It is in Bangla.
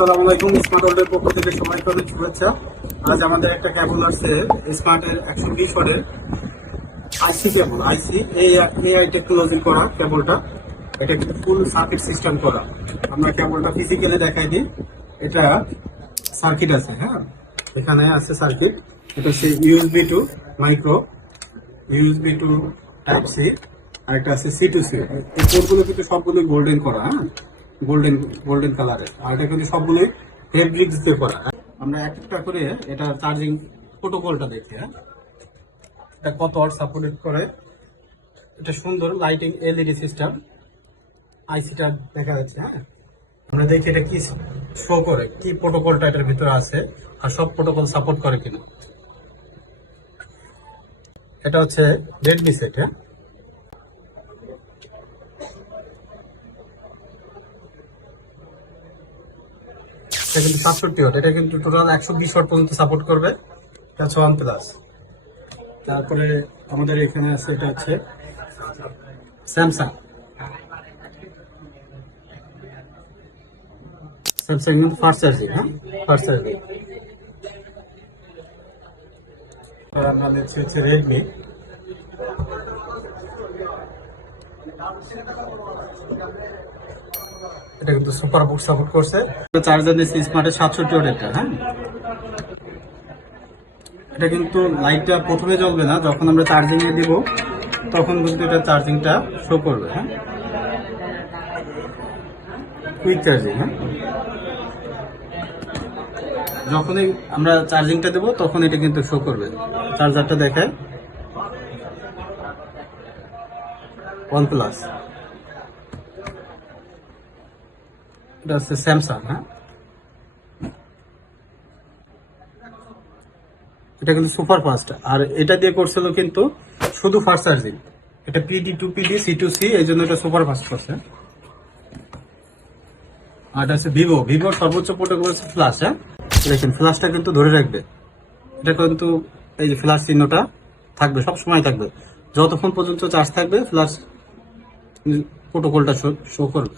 আসসালামু আলাইকুম। স্মার্ট ওয়ার্ল্ডের পক্ষ থেকে সবাইকে অনেক শুভেচ্ছা। আজ আমাদের একটা কেবল আসছে স্মার্টের 120 ওয়াটের আইসি কেবল। আইসি এআই টেকনোলজি করা কেবলটা। এটা কিন্তু ফুল সার্কিট সিস্টেম করা। আমরা কেবলটা ফিজিক্যালি দেখাই দিই। এটা সার্কিট আছে, হ্যাঁ, এখানে আছে সার্কিট। এটা হচ্ছে USB to micro, USB to type C, আর একটা আছে সি টু সি। এই পোর্টগুলো কিন্তু সবগুলোই গোল্ডেন করা, হ্যাঁ, গোল্ডেন গোল্ডেন কালারের। আর এটা কিন্তু সবগুলোই ফেব্রিক্স দিয়ে করা। আমরা এক একটা করে এটা চার্জিং প্রোটোকলটা দেখি, হ্যাঁ, এটা কত ওয়াট সাপোর্ট করে। এটা সুন্দর লাইটিং এলইডি সিস্টেম। আইসিটা দেখা যাচ্ছে, হ্যাঁ, আমরা দেখি এটা কি শো করে, কি প্রোটোকলটা এটার ভিতরে আছে আর সব প্রোটোকল সাপোর্ট করে কিনা। এটা হচ্ছে রেডমি সেট, হ্যাঁ, এটা কিন্তু 67 ওয়াট। এটা কিন্তু টোটাল 120 ওয়াট পর্যন্ত সাপোর্ট করবে। এটা হচ্ছে OnePlus। তারপরে আমাদের এখানে আছে, এটা হচ্ছে স্যামসাং। স্যামসাং কিন্তু ফাস্ট চার্জিং, হ্যাঁ, ফাস্ট চার্জিং। আর আমরা দেখছি হচ্ছে রেডমি। এটা কিন্তু সুপার বুক সাপোর্ট করছে। চার্জার দিচ্ছে স্মার্টের 67 ওয়াটেরটা, হ্যাঁ। এটা কিন্তু লাইটটা প্রথমে জ্বলবে না, যখন আমরা চার্জিং এ দিব তখন কিন্তু এটা চার্জিংটা শো করবে, হ্যাঁ, কুইক চার্জিং, হ্যাঁ। যখনই আমরা চার্জিংটা দেবো তখন এটা কিন্তু শো করবে। চার্জারটা দেখায় OnePlus। এটা হচ্ছে স্যামসাং, হ্যাঁ। এটা কিন্তু সুপার ফাস্ট। আর এটা দিয়ে করছিল কিন্তু শুধু ফাস্ট চার্জিং। এটা PD to PD C to C, এই জন্য এটা সুপার ফাস্ট করছে। আর এটা হচ্ছে ভিভোর সর্বোচ্চ প্রোটোকল হচ্ছে ফ্ল্যাশ, হ্যাঁ। দেখেন ফ্ল্যাশটা কিন্তু ধরে রাখবে। এটা কিন্তু এই যে ফ্ল্যাশ চিহ্নটা থাকবে, সব সময় থাকবে। যতক্ষণ পর্যন্ত চার্জ থাকবে ফ্ল্যাশ প্রোটোকলটা শো করবে।